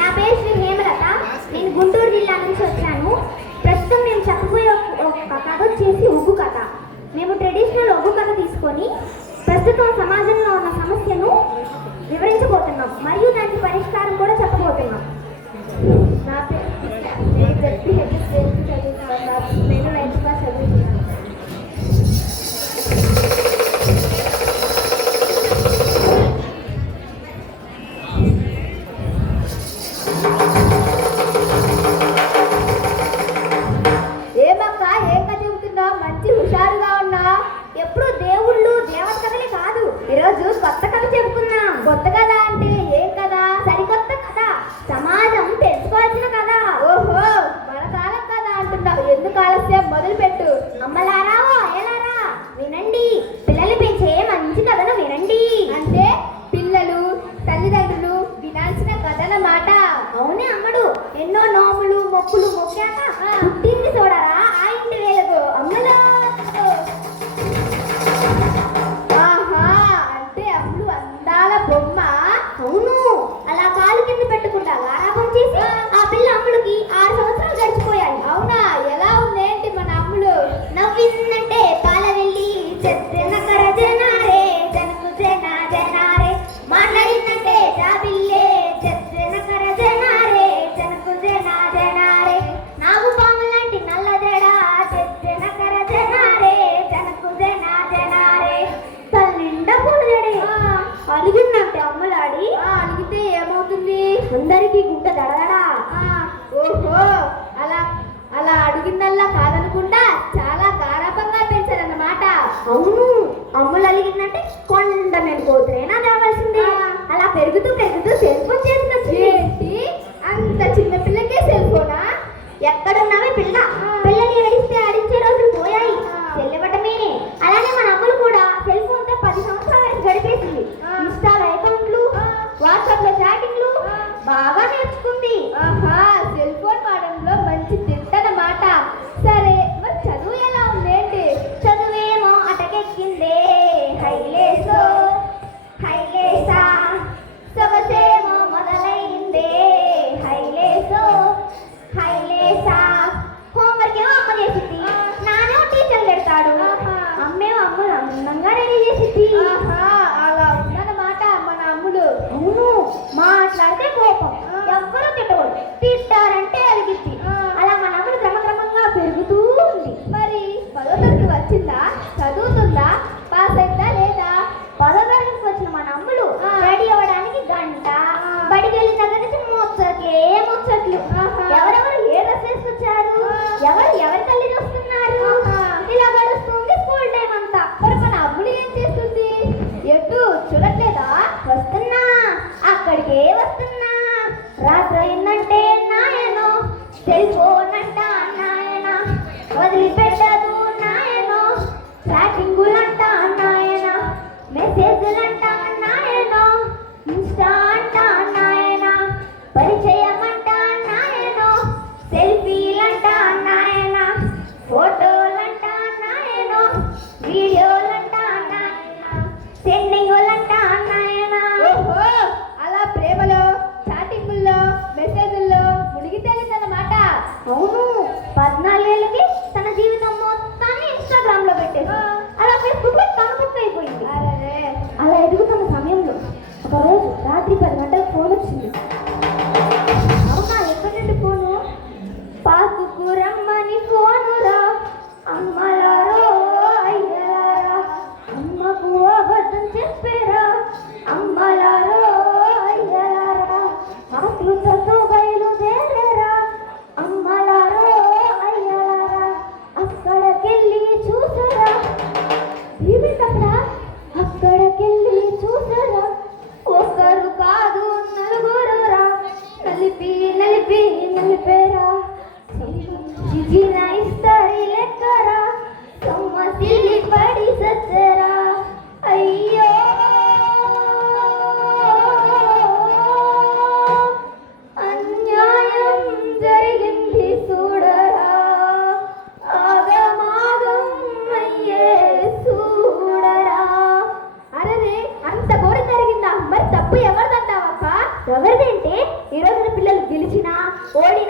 నా పేరు శ్రీ హేమలత. నేను గుంటూరు జిల్లా నుంచి వచ్చాను. ప్రస్తుతం మేము చెప్పబోయే ఒక కథ వచ్చేసి ఉగ్గు కథ. మేము ట్రెడిషనల్ ఉగ్గు కథ తీసుకొని ప్రస్తుతం సమాజంలో ఉన్న సమస్యను వివరించబోతున్నాం. మరియు అవునే అమ్మడు. ఎన్నో నోములు మొక్కులు మొక్కాక పుట్టింది చూడరా ఆ ఇంటి వేలకు. అమ్మలో. ఆహా అంటే అప్పుడు అందాల బొమ్మ. అవును. అలా కాలు కింద పెట్టుకుంటా చేసి ఆ పోతులైనా తేవాల్సిందే అలా పెరుగుతూ పెరుగుతూ వీళ్ళ ఏ ఎవరెవరు ఏ డ్రెస్ వేసుకొచ్చారు? ఎవరు ఎవరి తల్లి చూస్తున్నారు? ఇలా గడుస్తుంది స్కూల్ టైం అంతా. మరి మన అబ్బులు ఏం చేస్తుంది? ఎటు చూడట్లేదా? వస్తున్నా. అక్కడికే వస్తున్నా. రాత్రి అయిందంటే నాయనో తెలిపోనంట నాయన. వదిలిపెట్టదు నాయనో. ట్రాకింగ్ అంట 콩 ఎవరిదంటే ఈరోజున పిల్లలు గెలిచినా ఓడినా